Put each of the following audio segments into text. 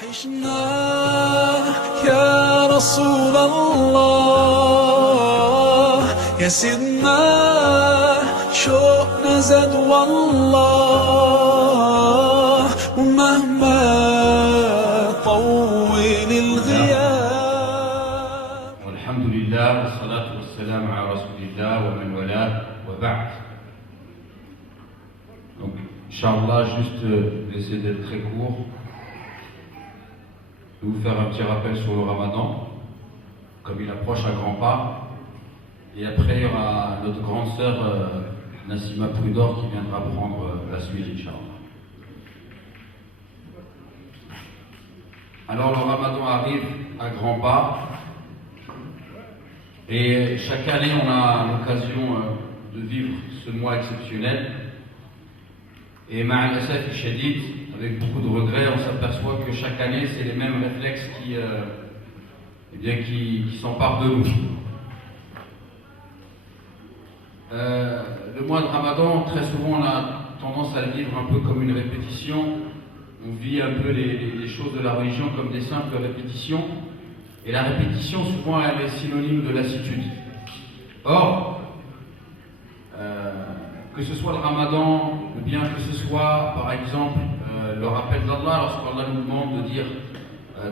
وحشنا يا رسول الله يا سيدنا شوقنا زاد والله ومهما طول الغياب. والحمد لله والصلاة والسلام على رسول الله ومن والاه وبعد. Donc, Inch'Allah, juste essayer d'être très court, de vous faire un petit rappel sur le Ramadan, comme il approche à grands pas. Et après, il y aura notre grande sœur Nassima Prudor qui viendra prendre la suite, Inch'Allah. Alors, le Ramadan arrive à grands pas. Et chaque année, on a l'occasion de vivre ce mois exceptionnel. Et ma'al asaf shadid, avec beaucoup de regrets, on s'aperçoit que chaque année, c'est les mêmes réflexes qui s'emparent de nous. Le mois de Ramadan, très souvent, on a tendance à le vivre un peu comme une répétition. On vit un peu les choses de la religion comme des simples répétitions. Et la répétition, souvent, elle est synonyme de lassitude. Or, que ce soit le Ramadan, ou bien que ce soit, par exemple, le rappel d'Allah, lorsqu'Allah nous demande de dire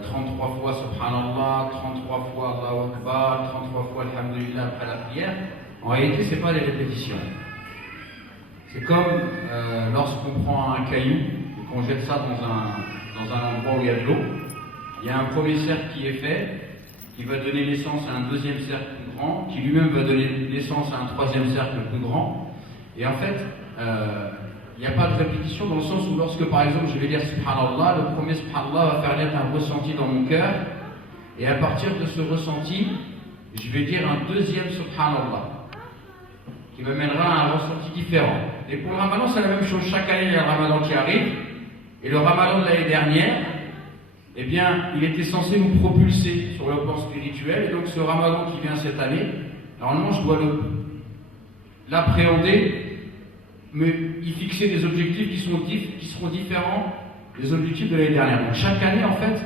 33 fois Subhanallah, 33 fois Allahu Akbar, 33 fois Alhamdulillah après la prière, en réalité, ce n'est pas des répétitions. C'est comme lorsqu'on prend un caillou et qu'on jette ça dans un endroit où il y a de l'eau. Il y a un premier cercle qui est fait, qui va donner naissance à un deuxième cercle plus grand, qui lui-même va donner naissance à un troisième cercle plus grand. Et en fait, il n'y a pas de répétition dans le sens où lorsque par exemple je vais dire Subhanallah, le premier Subhanallah va faire naître un ressenti dans mon cœur, et à partir de ce ressenti, je vais dire un deuxième Subhanallah, qui m'amènera à un ressenti différent. Et pour le Ramadan, c'est la même chose. Chaque année, il y a le Ramadan qui arrive, et le Ramadan de l'année dernière, eh bien, il était censé nous propulser sur le plan spirituel, et donc ce Ramadan qui vient cette année, normalement, je dois l'appréhender, mais y fixer des objectifs qui seront différents des objectifs de l'année dernière. Donc chaque année, en fait,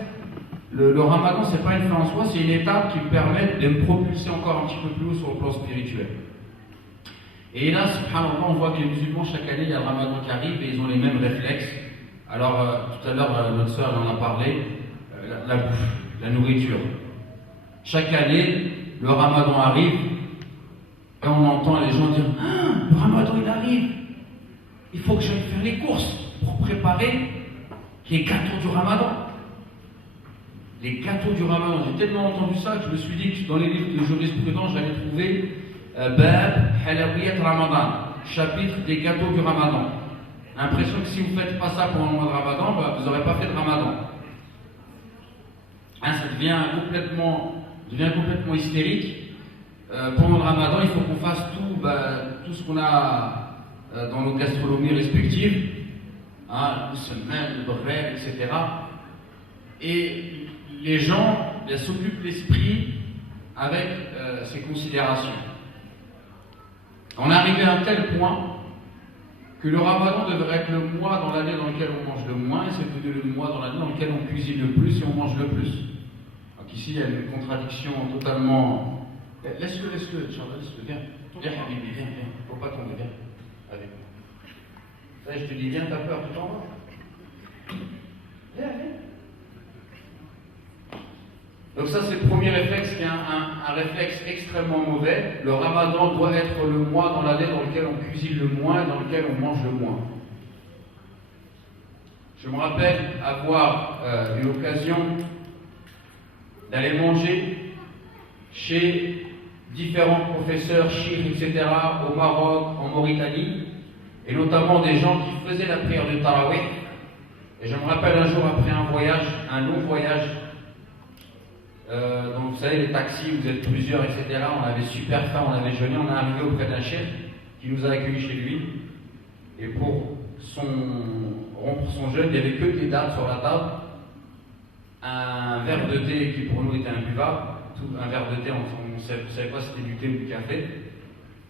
le Ramadan, c'est pas une fin en soi, c'est une étape qui me permet de me propulser encore un petit peu plus haut sur le plan spirituel. Et là, subhanallah, on voit que les musulmans, chaque année, il y a le Ramadan qui arrive et ils ont les mêmes réflexes. Alors, tout à l'heure, notre sœur en a parlé, la bouffe, la nourriture. Chaque année, le Ramadan arrive et on entend les gens dire ah, le Ramadan il arrive, il faut que j'aille faire les courses pour préparer les gâteaux du Ramadan. Les gâteaux du Ramadan, j'ai tellement entendu ça que je me suis dit que dans les livres de jurisprudence, j'allais trouver Bab Halawiyat Ramadan, chapitre des gâteaux du Ramadan. L'impression que si vous ne faites pas ça pendant le mois de Ramadan, vous n'aurez pas fait de Ramadan. Hein, ça devient complètement hystérique. Pendant le Ramadan, il faut qu'on fasse tout ce qu'on a dans nos gastronomies respectives, hein, le semaine, le bref, etc. Et les gens s'occupent l'esprit avec ces considérations. On est arrivé à un tel point que le Ramadan devrait être le mois dans l'année dans lequel on mange le moins, et c'est devenu le mois dans l'année dans lequel on cuisine le plus et on mange le plus. Donc ici, il y a une contradiction totalement... Laisse-le, Inch'Allah, laisse-le, viens. Viens, Habibi, viens. Faut pas tomber, viens. Allez. Ça, je te dis, viens, t'as peur, tu t'en vas. Viens. Donc ça, c'est le premier réflexe qui est un réflexe extrêmement mauvais. Le Ramadan doit être le mois dans l'année dans lequel on cuisine le moins et dans lequel on mange le moins. Je me rappelle avoir eu l'occasion d'aller manger chez différents professeurs, chiites, etc., au Maroc, en Mauritanie, et notamment des gens qui faisaient la prière de Tarawih. Et je me rappelle un jour, après un long voyage, donc vous savez, les taxis, vous êtes plusieurs, etc., on avait super faim, on avait jeûné, on est arrivé auprès d'un chef qui nous a accueillis chez lui, et pour rompre son jeûne, il n'y avait que des dates sur la table, un verre de thé qui pour nous était imbuvable, un verre de thé, on ne savait pas si c'était du thé ou du café,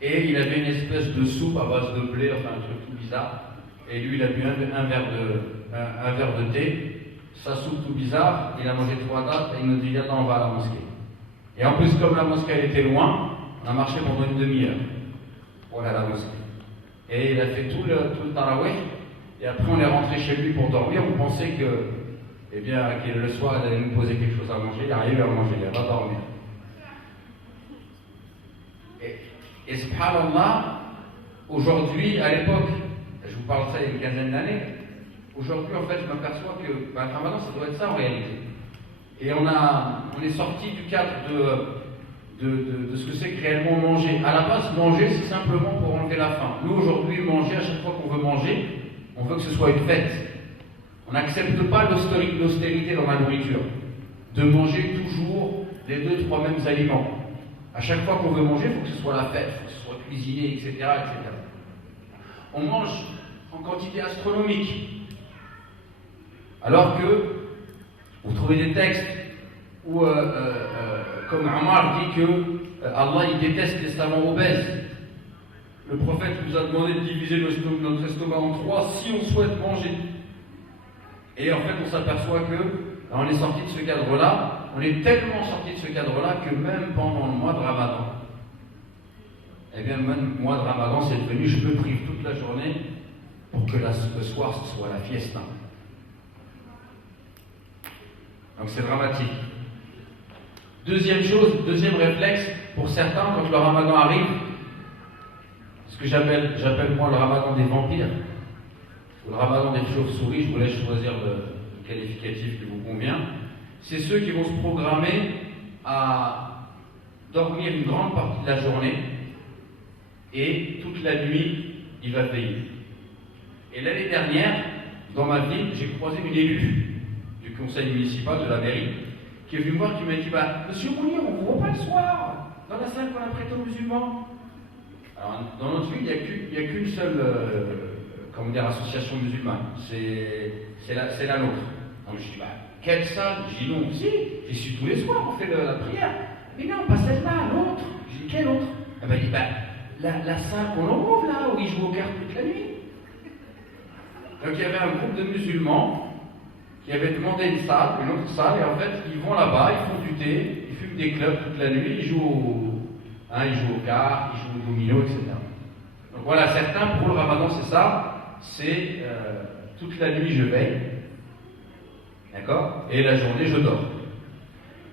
et il avait une espèce de soupe à base de blé, enfin un truc tout bizarre, et lui il a bu un verre de thé, sa soupe tout bizarre, il a mangé 3 dates et il nous dit attends, on va à la mosquée. Et en plus, comme la mosquée elle était loin, on a marché pendant une demi-heure pour aller à la mosquée. Et il a fait tout le tarawih, et après on est rentré chez lui pour dormir. On pensait que, eh bien, que le soir il allait nous poser quelque chose à manger, il n'a rien eu à manger, il va dormir. Et subhanallah, aujourd'hui, à l'époque, je vous parle de ça il y a une quinzaine d'années, aujourd'hui en fait je m'aperçois que le ramadan ça doit être ça en réalité. Et on est sorti du cadre de ce que c'est que réellement manger. À la base, manger c'est simplement pour enlever la faim. Nous aujourd'hui, manger, à chaque fois qu'on veut manger, on veut que ce soit une fête. On n'accepte pas l'austérité dans la nourriture, de manger toujours les 2-3 mêmes aliments. À chaque fois qu'on veut manger, il faut que ce soit la fête, il faut que ce soit cuisiné, etc., etc. On mange en quantité astronomique. Alors que vous trouvez des textes où, comme Omar dit que Allah il déteste les savants obèses. Le prophète nous a demandé de diviser notre estomac en 3 si on souhaite manger. Et en fait, on s'aperçoit que on est sorti de ce cadre-là, on est tellement sorti de ce cadre-là que même pendant le mois de Ramadan, eh bien, même le mois de Ramadan, c'est devenu je me prive toute la journée pour que le soir ce soit la fiesta. Donc c'est dramatique. Deuxième chose, deuxième réflexe, pour certains, quand le Ramadan arrive, ce que j'appelle moi le Ramadan des vampires, ou le Ramadan des chauves-souris, je vous laisse choisir le qualificatif qui vous convient, c'est ceux qui vont se programmer à dormir une grande partie de la journée et toute la nuit, il va veiller. Et l'année dernière, dans ma ville, j'ai croisé une élue du conseil municipal de la mairie qui est venue me voir, qui m'a dit Monsieur Mounir, on ne vous voit pas le soir dans la salle qu'on a prêtée aux musulmans. Alors, dans notre ville, il n'y a qu'une seule association musulmane, c'est la nôtre. Donc je dis quelle salle? Je dis non, si, j'y suis tous les soirs, on fait la prière. Mais non, pas celle-là, l'autre. Je dis quelle autre? Elle m'a dit la salle qu'on ouvre là, où ils jouent aux cartes toute la nuit. Donc il y avait un groupe de musulmans qui avaient demandé une autre salle, et en fait ils vont là-bas, ils font du thé, ils fument des clubs toute la nuit, ils jouent aux cartes, ils jouent au domino, etc. Donc voilà, certains pour le Ramadan c'est ça, c'est toute la nuit je veille, d'accord, et la journée je dors.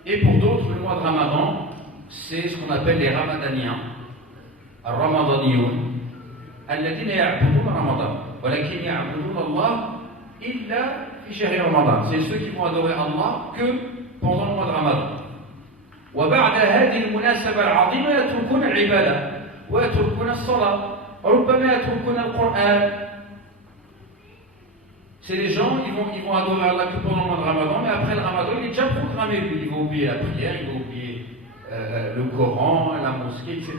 Et pour d'autres, le mois de Ramadan, c'est ce qu'on appelle les Ramadaniens, Ramadaniyoun, الذين يعبدون رمضان ولكن يعبدون الله إلا في شهر رمضان. C'est ceux qui vont adorer Allah que pendant le mois de Ramadan. وبعد هذه المناسبة العظيمة يتركون العبادة ويتركون الصلاة وربما يتركون القرآن. C'est les gens, ils vont adorer Allah que pendant le mois de Ramadan, mais après le Ramadan, il est déjà programmé. Il va oublier la prière, il va oublier le Coran, la mosquée, etc.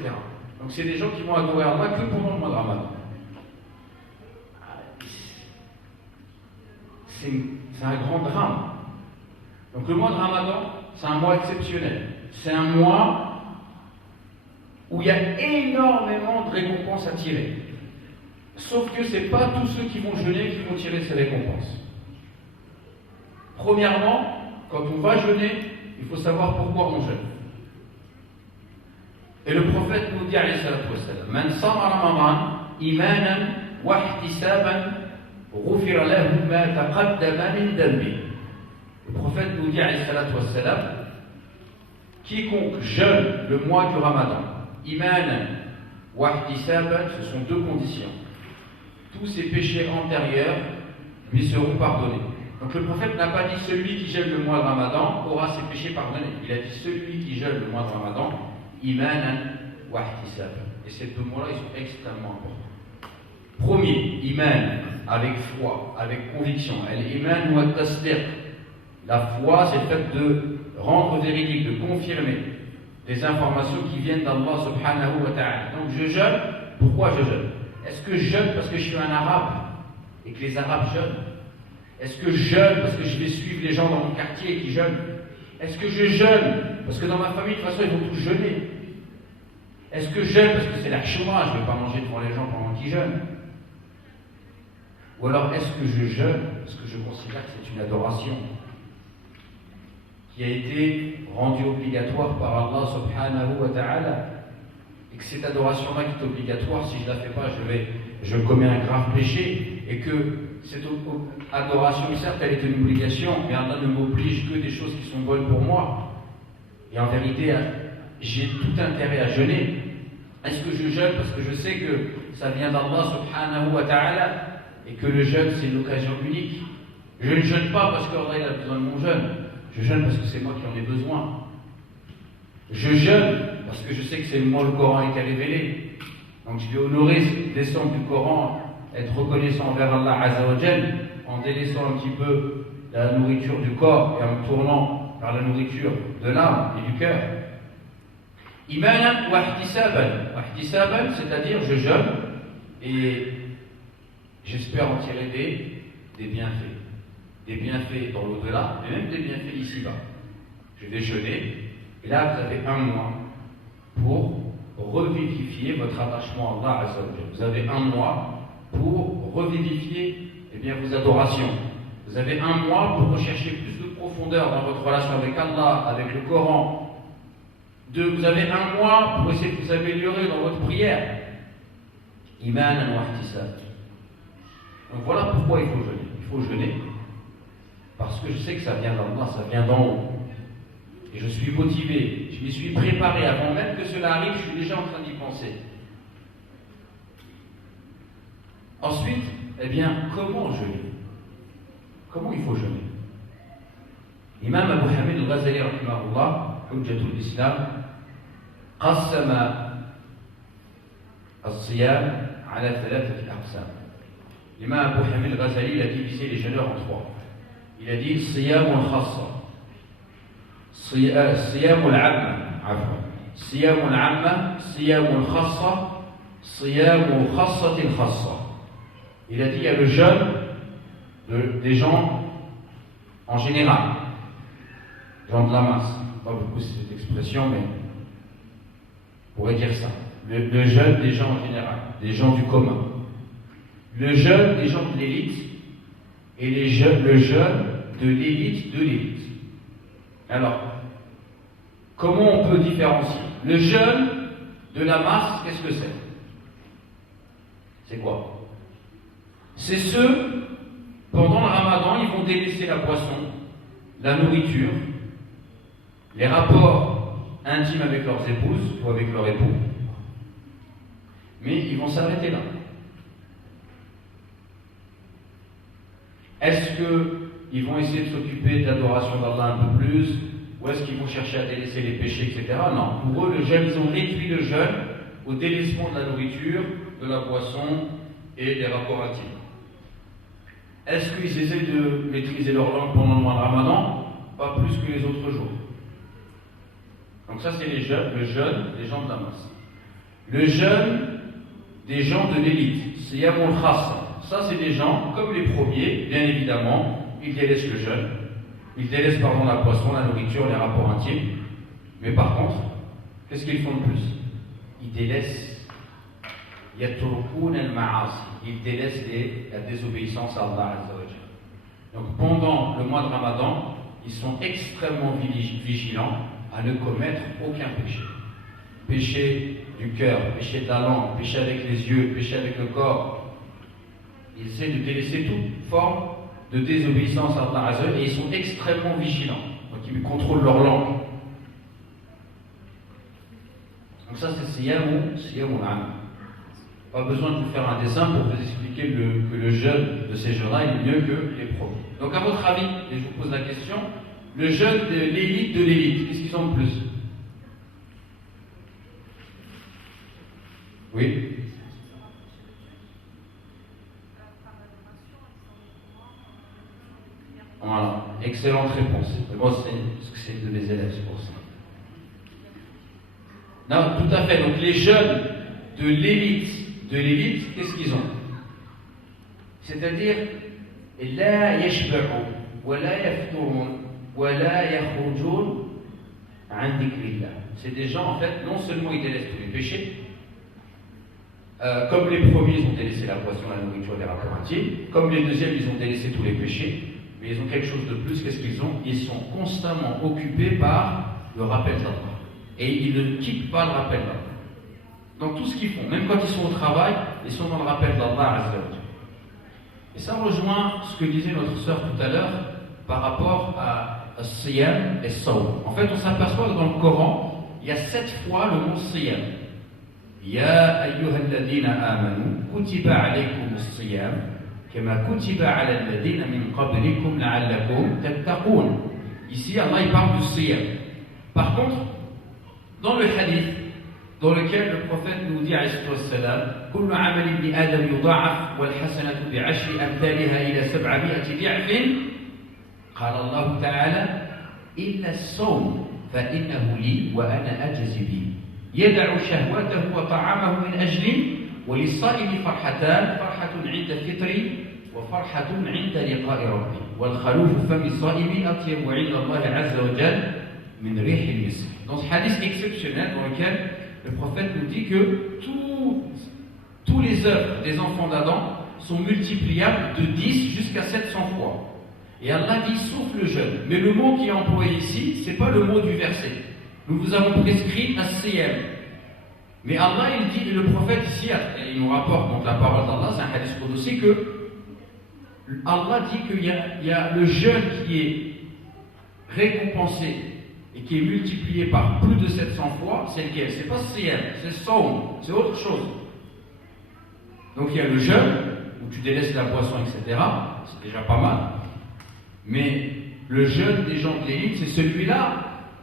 Donc c'est des gens qui vont adorer Allah que pendant le mois de Ramadan. C'est un grand drame. Donc le mois de Ramadan, c'est un mois exceptionnel. C'est un mois où il y a énormément de récompenses à tirer. Sauf que ce n'est pas tous ceux qui vont jeûner qui vont tirer ces récompenses. Premièrement, quand on va jeûner, il faut savoir pourquoi on jeûne. Et le prophète nous dit alayhi salatu wassalam, Man sama Ramadan imanan wa ihtisaban ghufira lahu ma taqaddama min dhanbi. Le prophète nous dit alayhi salatu wassalam, quiconque jeûne le mois du Ramadan, imanan wa ihtisaban, ce sont deux conditions. Tous ses péchés antérieurs lui seront pardonnés. Donc le prophète n'a pas dit celui qui jeûne le mois de Ramadan aura ses péchés pardonnés. Il a dit celui qui jeûne le mois de Ramadan, imanan wa ihtisaban. Et ces deux mots-là, ils sont extrêmement importants. Premier, iman, avec foi, avec conviction. Al-iman wa tasdiq. La foi, c'est le fait de rendre véridique, de confirmer des informations qui viennent d'Allah subhanahu wa ta'ala. Donc je jeûne, pourquoi je jeûne? Est-ce que je jeûne parce que je suis un arabe et que les arabes jeûnent? Est-ce que je jeûne parce que je vais suivre les gens dans mon quartier qui jeûnent? Est-ce que je jeûne parce que dans ma famille, de toute façon, ils vont tous jeûner? Est-ce que je jeûne parce que c'est la chouma, je ne vais pas manger devant les gens pendant qu'ils jeûnent? Ou alors est-ce que je jeûne parce que je considère que c'est une adoration? qui a été rendu obligatoire par Allah subhanahu wa ta'ala. Et que cette adoration-là qui est obligatoire, si je ne la fais pas, je commets un grave péché. Et que cette adoration, certes, elle est une obligation, mais Allah ne m'oblige que des choses qui sont bonnes pour moi. Et en vérité, j'ai tout intérêt à jeûner. Est-ce que je jeûne parce que je sais que ça vient d'Allah subhanahu wa ta'ala et que le jeûne c'est une occasion unique? Je ne jeûne pas parce qu'Allah a besoin de mon jeûne. Je jeûne parce que c'est moi qui en ai besoin. Je jeûne parce que je sais que c'est moi le Coran qui a révélé. Donc je vais honorer cette descente du Coran, être reconnaissant envers Allah Azza wa Jal, en délaissant un petit peu la nourriture du corps et en me tournant vers la nourriture de l'âme et du cœur. Imanan wa ihtisaban. Ihtisaban, c'est-à-dire je jeûne et j'espère en tirer des bienfaits. Des bienfaits dans l'au-delà, mais même des bienfaits ici-bas. Je vais jeûner, et là vous avez un mois pour revivifier votre attachement à Allah Azza wa Jal. Vous avez un mois pour revivifier vos adorations. Vous avez un mois pour rechercher plus de profondeur dans votre relation avec Allah, avec le Coran. Vous avez un mois pour essayer de vous améliorer dans votre prière. Imanan wa ihtisab. Donc voilà pourquoi il faut jeûner. Il faut jeûner parce que je sais que ça vient d'Allah, ça vient d'en haut. Et je suis motivé, je m'y suis préparé avant même que cela arrive, je suis déjà en train d'y penser. Ensuite, comment jeûner? Comment il faut jeûner? Imam Abu Hamid al-Ghazali rahimahullah, Hujjatul Islam, قسم الصيام على 3 أقسام. L'imam Abu Hamid al-Ghazali il a divisé les jeûneurs en 3. Il a dit صيام خاصة، صيام العامة، صيام العامة، صيام الخاصة، صيام خاصة الخاصة. Il a dit il y a le jeûne des gens en général, gens de la masse. Pas beaucoup cette expression, mais on pourrait dire ça. Le jeûne des gens en général, des gens du commun. Le jeûne des gens de l'élite et le jeûne de l'élite de l'élite. Alors, comment on peut différencier? Le jeûne de la masse, qu'est-ce que c'est? C'est quoi? C'est ceux, pendant le ramadan, ils vont délaisser la boisson, la nourriture, les rapports intimes avec leurs épouses ou avec leur époux, mais ils vont s'arrêter là. Est-ce qu'ils vont essayer de s'occuper de l'adoration d'Allah un peu plus, ou est-ce qu'ils vont chercher à délaisser les péchés, etc. Non, pour eux, le jeûne, ils ont réduit le jeûne au délaissement de la nourriture, de la boisson et des rapports intimes. Est-ce qu'ils essaient de maîtriser leur langue pendant le mois de Ramadan? Pas plus que les autres jours. Donc ça, c'est le jeûne des gens de la masse. Le jeûne des gens de l'élite, c'est Yamul Khassa. Ça, c'est des gens, comme les premiers, bien évidemment, ils délaissent le jeûne, ils délaissent la boisson, la nourriture, les rapports intimes. Mais par contre, qu'est-ce qu'ils font de plus? Ils délaissent Yaturkun al-Ma'asi. Ils délaissent la désobéissance à Allah Azza wa Jalla. Donc pendant le mois de Ramadan, ils sont extrêmement vigilants à ne commettre aucun péché. Péché du cœur, péché de la langue, péché avec les yeux, péché avec le corps. Ils essaient de délaisser toute forme de désobéissance à Allah Azza wa Jalla et ils sont extrêmement vigilants. Donc ils contrôlent leur langue. Donc ça c'est Siyamu Am. Pas besoin de vous faire un dessin pour vous expliquer que le jeûne de ces jeunes-là est mieux que les premiers. Donc à votre avis, et je vous pose la question, le jeûne de l'élite, qu'est-ce qu'ils ont de plus? Oui. Voilà, excellente réponse. Moi, c'est une de mes élèves, c'est pour ça. Non, tout à fait. Donc les jeunes de l'élite, qu'est-ce qu'ils ont? C'est-à-dire, la yashba'u, wa la yafturun, wa la yakhrujun an dhikrillah. C'est des gens, en fait, non seulement ils délaissent tous les péchés, comme les premiers, ils ont délaissé la boisson, la nourriture, les rapports intimes, comme les deuxièmes, ils ont délaissé tous les péchés, Mais ils ont quelque chose de plus. Qu'est-ce qu'ils ont? Ils sont constamment occupés par le rappel d'Allah. Et ils ne quittent pas le rappel d'Allah. Dans tout ce qu'ils font, même quand ils sont au travail, ils sont dans le rappel d'Allah Azza wa Jalla. Et ça rejoint ce que disait notre sœur tout à l'heure par rapport à Siyam et Sawm. En fait, on s'aperçoit que dans le Coran, il y a 7 fois le mot Siyam. Ya ayyuhalladhina amanu, kutiba alaykum as-siyam, kama kutiba ala alladhina min qablikum la'allakum tattaqun. Ici, Allah il parle du Siyam. Par contre, dans le hadith, dans lequel le prophète nous dit alayhi salam, kullu 'amali ibn adam yudha'af wal hasanatu bi'ashri amthaliha ila 700 di'fin. قال الله تعالى إلا الصوم فإنه لي وأنا أجزي به يدع شهوته وطعامه من أجلي وللصائم فرحتان فرحة عند الفطر وفرحة عند لقاء ربي والخلوف فم الصائم أطيب عند الله عز وجل من ريح المسك. Dans ce hadith exceptionnel dans lequel le prophète nous dit que tous les œuvres des enfants d'Adam sont multipliables de 10 jusqu'à 700 fois. Et Allah dit sauf le jeûne. Mais le mot qui est employé ici, ce n'est pas le mot du verset. Nous vous avons prescrit as-siyam. Mais Allah, il dit, et le prophète ici, il nous rapporte donc la parole d'Allah, c'est un hadith aussi, que Allah dit qu'il y a le jeûne qui est récompensé et qui est multiplié par plus de 700 fois. C'est lequel? C'est pas siyam, c'est sawm, c'est autre chose. Donc il y a le jeûne, où tu délaisses la boisson, etc. C'est déjà pas mal. Mais le jeûne des gens de l'élite, c'est celui-là,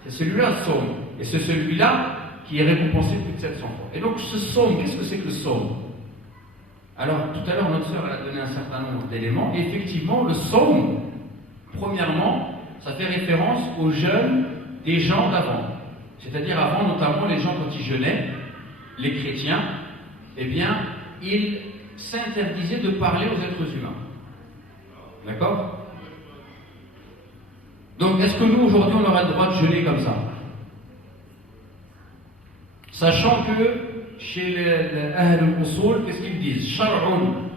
Sawm. Et c'est celui-là qui est récompensé plus de 700 fois. Et donc ce Sawm, qu'est-ce que c'est que le Sawm? Alors tout à l'heure, notre sœur a donné un certain nombre d'éléments. Et effectivement, le Sawm, premièrement, ça fait référence au jeûne des gens d'avant. C'est-à-dire avant, notamment les gens quand ils jeûnaient, les chrétiens, eh bien, ils s'interdisaient de parler aux êtres humains. D'accord? Donc, est-ce que nous, aujourd'hui, on aura le droit de jeûner comme ça? Sachant que, chez les Ahl al-Usul, qu'est-ce qu'ils disent? Shar'un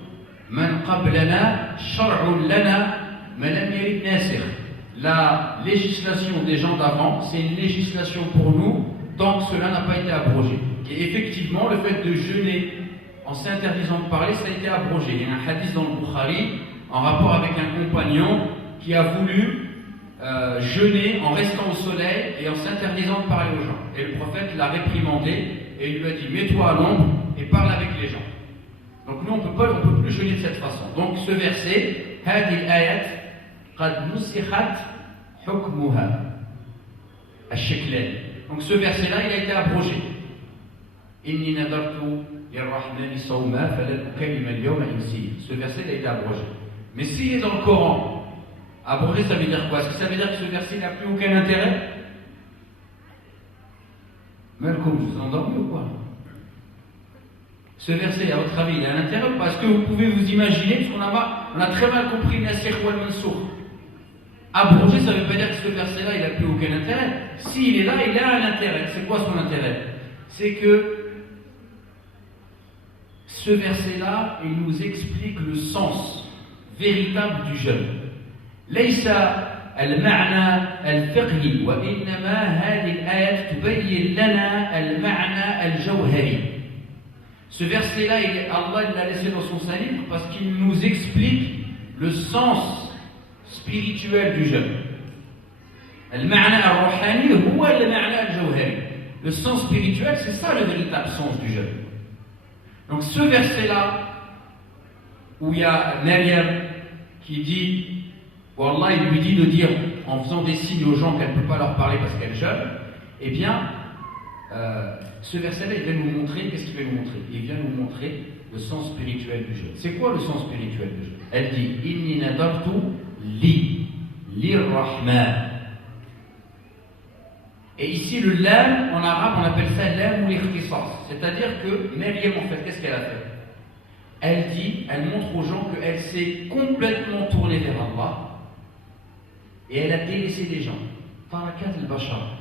man qablana, shar'un lana, man lam yarid nasir. La législation des gens d'avant, c'est une législation pour nous, tant que cela n'a pas été abrogé. Et effectivement, le fait de jeûner en s'interdisant de parler, ça a été abrogé. Il y a un hadith dans le Bukhari, en rapport avec un compagnon qui a voulu jeûner en restant au soleil et en s'interdisant de parler aux gens. Et le prophète l'a réprimandé et il lui a dit mets-toi à l'ombre et parle avec les gens. Donc nous on peut plus jeûner de cette façon. Donc ce verset, هذه الآيات قد نسخت حكمها الشكلين. Donc ce verset-là il a été abrogé. إني نذرت للرحمن صوما فلن أكلم اليوم إنسيا. Ce verset il a été abrogé. Mais s'il est dans le Coran, abrogé, ça veut dire quoi? Est-ce que ça veut dire que ce verset n'a plus aucun intérêt? Malcolm, vous vous endormez ou quoi? Ce verset, à votre avis, il a un intérêt ou pas? Est-ce que vous pouvez vous imaginer, parce qu'on a très mal compris le Nasikh wal Mansoukh. Abrogé, ça ne veut pas dire que ce verset-là, il n'a plus aucun intérêt. S'il est là, il a un intérêt. C'est quoi son intérêt? C'est que ce verset-là, il nous explique le sens véritable du jeûne. ليس المعنى الفقهي وإنما هذه الآيات تبين لنا المعنى الجوهري. Ce verset-là, Allah l'a laissé dans son saint livre parce qu'il nous explique le sens spirituel du jeûne. المعنى الروحاني هو المعنى الجوهري. Le sens spirituel, c'est ça le véritable sens du jeûne. Donc ce verset-là, où il y a Maryam qui dit, où Allah il lui dit de dire, en faisant des signes aux gens qu'elle ne peut pas leur parler parce qu'elle jeûne, eh bien, ce verset-là, il vient nous montrer, qu'est-ce qu'il vient nous montrer? Il vient nous montrer le sens spirituel du jeûne. C'est quoi le sens spirituel du jeûne? Elle dit, Inni nadartu lirrahman. Et ici, le lam, en arabe, on appelle ça lam ou l'ikhtisas. C'est-à-dire que Maryam, en fait, qu'est-ce qu'elle a fait? Elle dit, elle montre aux gens qu'elle s'est complètement tournée vers Allah et elle a délaissé les gens. Tarakat al-bashar.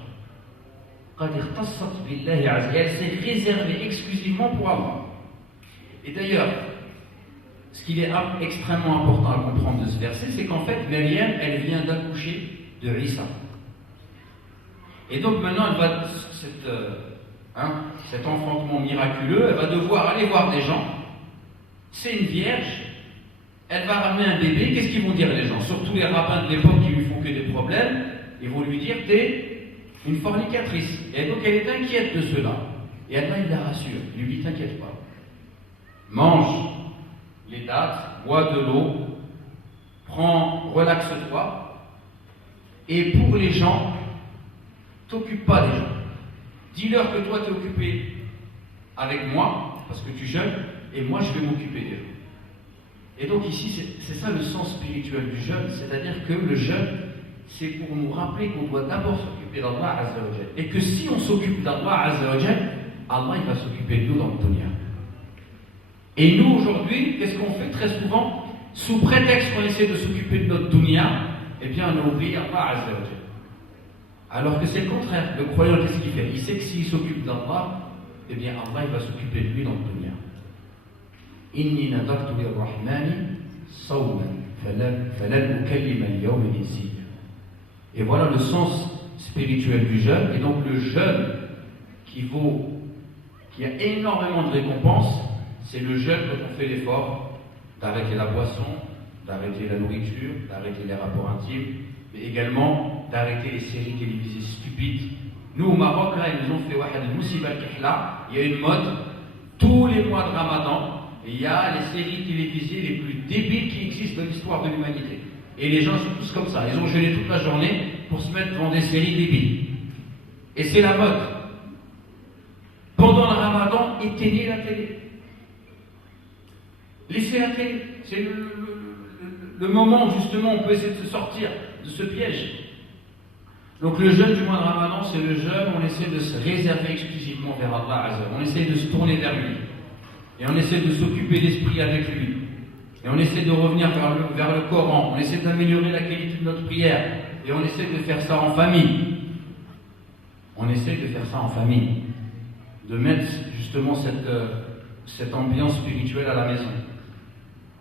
Qad ikhtassat billahi azza. Elle s'est réservée exclusivement pour Allah. Et d'ailleurs, ce qu'il est extrêmement important à comprendre de ce verset, c'est qu'en fait, Maryam, elle vient d'accoucher de Isa. Et donc maintenant, elle va, cet enfantement miraculeux, elle va devoir aller voir des gens. C'est une vierge, elle va ramener un bébé. Qu'est-ce qu'ils vont dire les gens? Surtout les rabbins de l'époque qui lui font que des problèmes, ils vont lui dire t'es une fornicatrice. Et donc elle est inquiète de cela. Et Allah il la rassure, il lui dit t'inquiète pas. Mange les dattes, bois de l'eau, relaxe-toi. Et pour les gens, t'occupe pas des gens. Dis-leur que toi tu es occupé avec moi, parce que tu jeûnes, et moi je vais m'occuper d'eux. Et donc ici, c'est ça le sens spirituel du jeûne, c'est-à-dire que le jeûne, c'est pour nous rappeler qu'on doit d'abord s'occuper d'Allah Azza wa Jal. Et que si on s'occupe d'Allah Azza wa Jal, Allah il va s'occuper de nous dans le dunya. Et nous aujourd'hui, qu'est-ce qu'on fait très souvent? Sous prétexte qu'on essaie de s'occuper de notre dunya, eh bien on a oublié Allah Azza wa Jal. Alors que c'est le contraire. Le croyant, qu'est-ce qu'il fait? Il sait que s'il s'occupe d'Allah, eh bien Allah il va s'occuper de lui dans le dunya. Inni nadartu lirrahmani sawman falan ukallima al-yawma insiya. Et voilà le sens spirituel du jeûne. Et donc le jeûne qui a énormément de récompenses, c'est le jeûne quand on fait l'effort d'arrêter la boisson, d'arrêter la nourriture, d'arrêter les rapports intimes, mais également d'arrêter les séries télévisées stupides. Nous au Maroc, là, ils nous ont fait Wahad Moussib al-Kihla. Il y a une mode, tous les mois de Ramadan, il y a les séries télévisées les plus débiles qui existent dans l'histoire de l'humanité. Et les gens sont tous comme ça. Ils ont jeûné toute la journée pour se mettre devant des séries débiles. Et c'est la mode. Pendant le Ramadan, éteignez la télé. Laissez la télé. C'est le moment où justement on peut essayer de se sortir de ce piège. Donc le jeûne du mois de Ramadan, c'est le jeûne où on essaie de se réserver exclusivement vers Allah Azza. On essaie de se tourner vers lui. Et on essaie de s'occuper d'esprit avec lui. Et on essaie de revenir vers le Coran. On essaie d'améliorer la qualité de notre prière. Et on essaie de faire ça en famille. On essaie de faire ça en famille. De mettre justement cette ambiance spirituelle à la maison.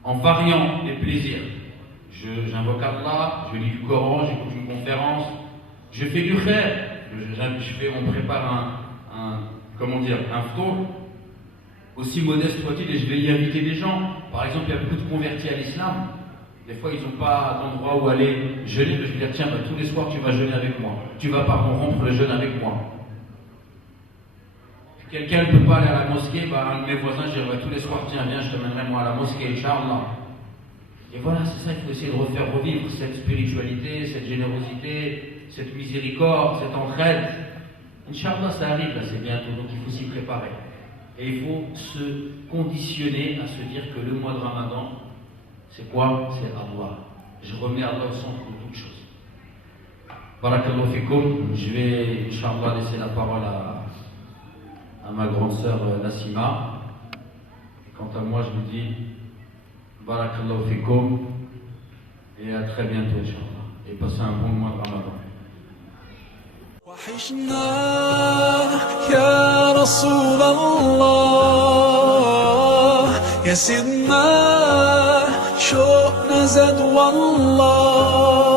En variant les plaisirs. J'invoque Allah, je lis du Coran, j'écoute une conférence, je fais du khair. On prépare un ftour, aussi modeste soit-il, et je vais y inviter des gens. Par exemple, il y a beaucoup de convertis à l'islam. Des fois, ils n'ont pas d'endroit où aller jeûner, mais je vais dire, tiens, tous les soirs, tu vas jeûner avec moi. Tu vas pas rompre le jeûne avec moi. Quelqu'un ne peut pas aller à la mosquée, un de mes voisins, je dirais, tous les soirs, tiens, viens, je t'amènerai moi à la mosquée, Inch'Allah. Et voilà, c'est ça, il faut essayer de refaire revivre cette spiritualité, cette générosité, cette miséricorde, cette entraide. Inch'Allah, ça arrive, là, c'est bientôt, donc il faut s'y préparer. Et il faut se conditionner à se dire que le mois de Ramadan, c'est quoi? C'est Allah. Je remets Allah au centre de toute chose. Barakallahu fikoum. Je vais, Inch'Allah, laisser la parole à ma grande sœur Nassima. Et quant à moi, je vous dis Barakallahu fikoum et à très bientôt, Inch'Allah. Et passez un bon mois de Ramadan. وحشنا يا رسول الله يا سيدنا شوقنا زاد والله